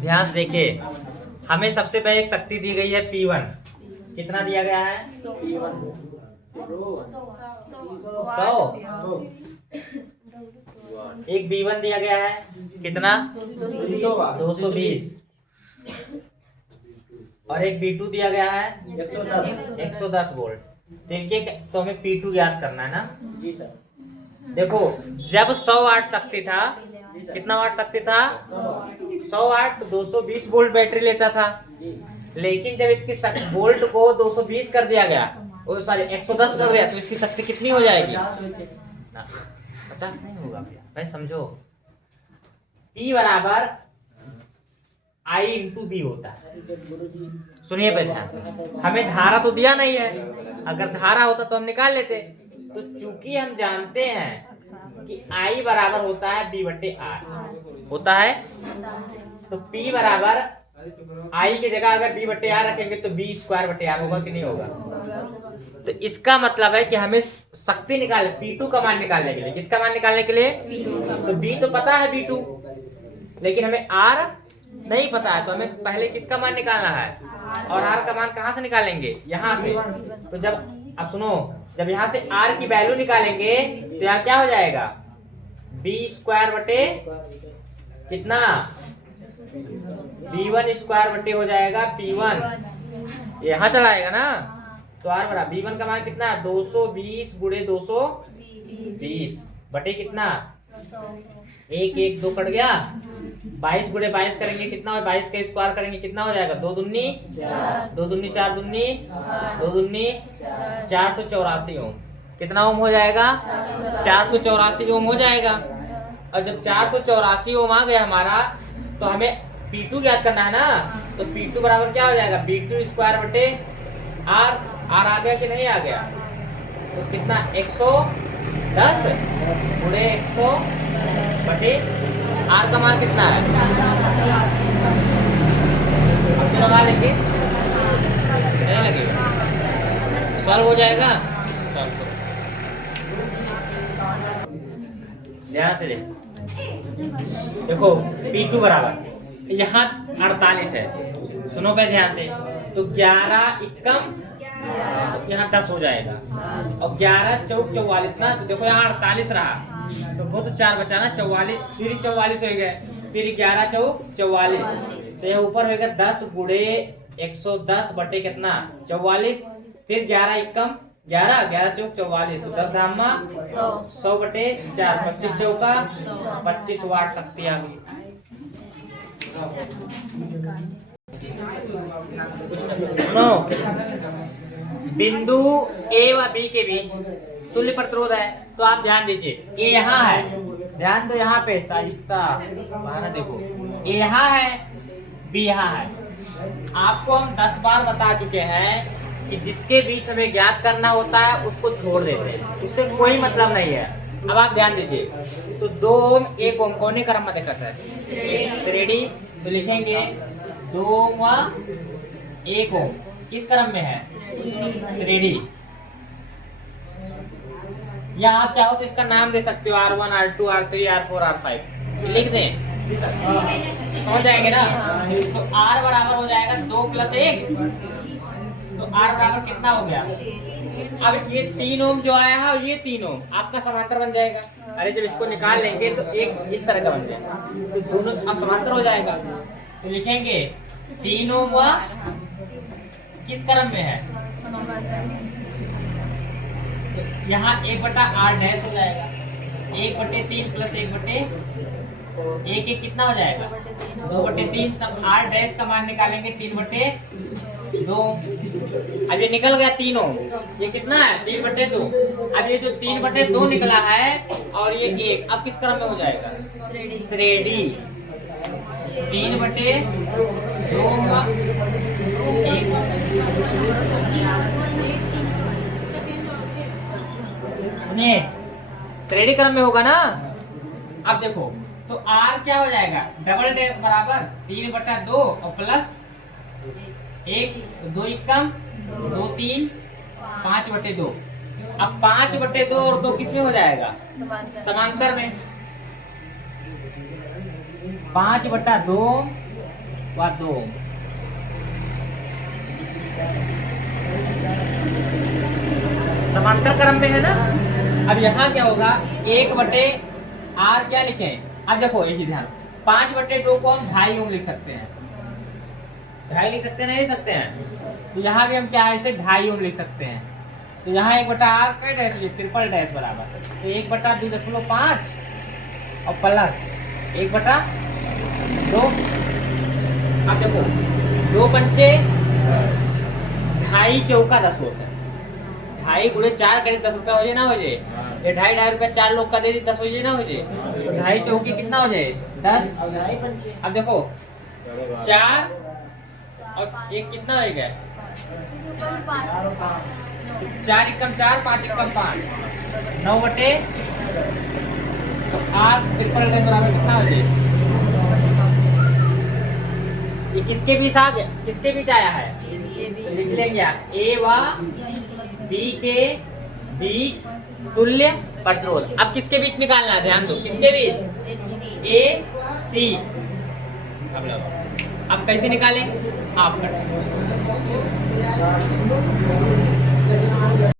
ध्यान से देखिए, हमें सबसे पहले एक शक्ति दी गई है P1। कितना दिया गया है? 100। एक B1 दिया गया है कितना? 220। और एक B2 दिया गया है 110 वोल्ट। तो इनके तो हमें P2 ज्ञात करना है ना जी सर। देखो, जब 100 वाट शक्ति था, कितना वाट शक्ति था? 100 वाट, तो 220 वोल्ट बैटरी लेता था। लेकिन जब इसकी वोल्ट को 220 कर दिया गया, ओ सॉरी 110 कर दिया, तो इसकी शक्ति कितनी हो जाएगी? 50 नहीं होगा भैया, भाई समझो। P बराबर I इंटू B होता है। सुनिए पहले ध्यान से, हमें धारा तो दिया नहीं है, अगर धारा होता तो हम निकाल लेते। तो चूंकि हम जानते हैं कि I बराबर होता है B बटे R होता है, तो P बराबर I की जगह अगर B बटे R रखेंगे तो B स्क्वायर बटे R होगा कि नहीं होगा? तो इसका मतलब है कि हमें शक्ति निकाल P2 का मान निकालने के लिए, किसका मान निकालने के लिए? तो B तो पता है B2, लेकिन हमें R नहीं पता है, तो हमें पहले किसका मान निकालना है? और R का मान कहाँ से निकालेंगे? यहाँ से। तो जब, अब सुनो, जब यहाँ से R की वैल्यू निकालेंगे तो यहाँ क्या हो जाएगा? B स्क्वायर बटे कितना? B1 स्क्वायर बटे हो जाएगा P1, यहाँ चलाएगा ना। तो R बराबर B1 का मान कितना? 220 गुणे 220 बटे कितना? 1 1 2 कट गया। 22 गुणे 22 करेंगे कितना हो? 22 का स्क्वायर करेंगे कितना हो जाएगा? 2 दूनी 2 दूनी 4 दूनी 2 दूनी 484 ओम। कितना ओम हो जाएगा? 484 ओम हो जाएगा। और जब 484 ओम आ गया हमारा, तो हमें P2 ज्ञात करना है ना। तो P2 बराबर क्या हो जाएगा? B2 स्क्वायर बटे R। R आ गया कि नहीं आ गया? तो कितना? 110 गुणे 100 बटे R का मान कितना है? अब लगा लेंगे, नहीं लगेगा, सॉल्व हो जाएगा। ध्यान से देखो, P2 बराबर यहाँ 48 है, सुनो पे ध्यान से। तो 11 एकम यहाँ 10 हो जाएगा, और 11 चौक 44 ना। तो देखो यहाँ 48 रहा, तो वो तो 4 बचा ना, 44, फिर 44 हो गए, फिर 11 चौक 44, तो ये ऊपर होगा 10 गुणे 110 बटे कितना? 44, फिर 11 एकम 11, 11 चौक 44, तो 10 धामा 100 बटे 4, 25 चौका 25 वाट शक्ति आ गई। सुनो, बिंदु A व B के बीच तुल्य प्रतिरोध है, तो आप ध्यान दीजिए। A यहाँ है, ध्यान दो यहाँ पे साजिस्ता माना, देखो A यहाँ है, B यहाँ है। आपको हम 10 बार बता चुके हैं कि जिसके बीच हमें ज्ञात करना होता है उसको छोड़ देते हैं, उससे कोई मतलब नहीं है। अब आप ध्यान दीजिए, तो 2 ओम 1 ओम कौन क्रम में देखा है? श्रेणी। तो लिखेंगे 2 ओम व 1 ओम किस क्रम में है? श्रेणी। या आप चाहो तो इसका नाम दे सकते हो R1 R2 R3 R4 R5, लिख दें, समझ जाएंगे ना। तो R बराबर हो जाएगा 2 + 1, तो R बराबर कितना हो गया? अब ये 3 ओम जो आया है, ये 3 ओम आपका समांतर बन जाएगा। अरे जब इसको निकाल लेंगे तो एक इस तरह का बन जाएगा, तो दोनों अब समांतर हो जाएगा। तो लिखेंगे 3 ओम व किस क्रम में है? यहाँ 1/R डैश हो जाएगा, 1/3 + 1/1 1 कितना हो जाएगा? 2/3। तब R डैश का मान निकालेंगे 3/2। अब ये निकल गया 3 ओम, ये कितना है? 3/2। अब ये जो 3/2 निकला है और ये 1, अब किस क्रम में हो जाएगा? श्रेणी। 3/2 सुनिए, श्रेणी क्रम में होगा ना। अब देखो, तो R क्या हो जाएगा? डबल डैश बराबर 3/2 और प्लस 1, 2 एकम 2 3 5/2, अब 5/2 और 2 किस में हो जाएगा? समांतर में। 5/2 व 2 समांतर क्रम में है ना। अब यहाँ क्या होगा? 1/r क्या लिखे? अब देखो एक ही ध्यान, 5/2 को हम 2.5 ओम लिख सकते हैं। 2.5 लिख सकते हैं, नहीं लिख सकते हैं? तो यहाँ भी हम क्या है, इसे 2.5 ओम लिख सकते हैं। तो यहाँ 1/r का डैश ये ट्रिपल डैश बराबर, तो 1/2.5 और प्लस 1/2। अब देखो 2 पंचे 2.5 चौका 10 होता है। 2.5 गुणे 4 करीब 10 रुपया हो जाए ना हो जाए। ये 2.5 रुपया 4 लोग का दे दी 10 हो जाए ना हो जाए। तो 2.5 चौकी कितना हो जाए? 10। अब देखो 4 और 1 कितना हो गया? 4 एकम 4, 5 एकम 5, 9/8 ट्रिपल डैश बराबर कितना हो जाए? ये किसके बीच आ गया? किसके बीच आया है? लिख लेंगे ए व बी के बीच तुल्य प्रतिरोध। अब किसके बीच निकालना है? ध्यान दो, किसके बीच? ए सी। अब कैसे निकालेंगे? आप कर सकते हो।